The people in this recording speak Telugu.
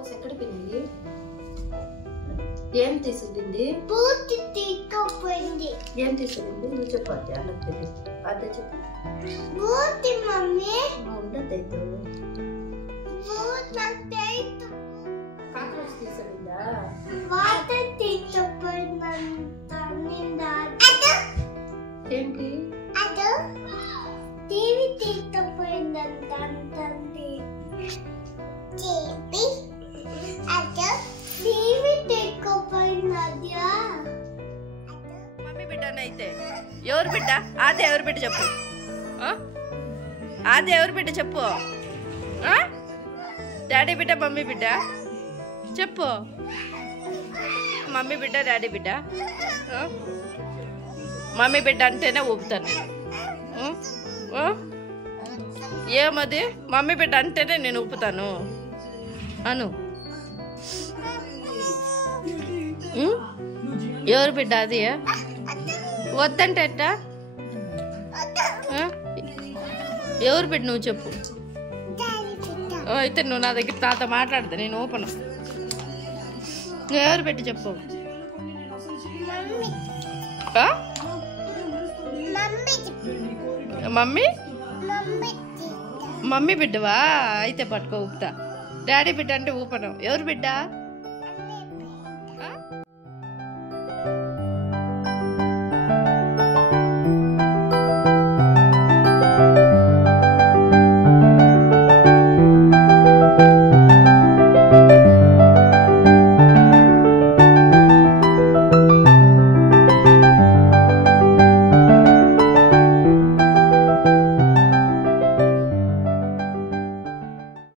పాపకోస ఎక్కడ పోయింది? ఏం తీసుకుంది? పూర్తి తీసుకోపోయింది. ఏం తీసుకుంది? నువ్వు చెప్పు. అదే అన్నకు తెలియదు. అదే చెప్పు. పూర్తి మమ్మీ ఉండదు. కాక్రోచ్ తీసుకుందా? వాటర్ తీసుకోపోయిందంట. ఏంటి? అదో టీవీ తీసుకోపోయిందంట. అంటుంది టీవీ తీసుకోపోయింది. మమ్మీ బిడ్డనైతే ఎవరు బిడ్డ? ఆది ఎవరు బిడ్డ చెప్పు. ఆది ఎవరు బిడ్డ చెప్పు. డాడీ బిడ్డ మమ్మీ బిడ్డ చెప్పు. మమ్మీ బిడ్డ డాడీ బిడ్డ? మమ్మీ బిడ్డ అంటేనే ఊపుతాను. ఏమది? మమ్మీ బిడ్డ అంటేనే నేను ఊపుతాను అను. ఎవరు బిడ్డ అది? వద్దంటే ఎట్టా? ఎవరు బిడ్డ నువ్వు చెప్పు. అయితే నువ్వు నా దగ్గర తాత మాట్లాడతా, నేను ఊపను. ఎవరు బిడ్డ చెప్పు. మమ్మీ మమ్మీ బిడ్డవా? అయితే పట్టుకో ఊపుతా. డాడీ బిడ్డ అంటే ఊపను. ఎవరు బిడ్డ?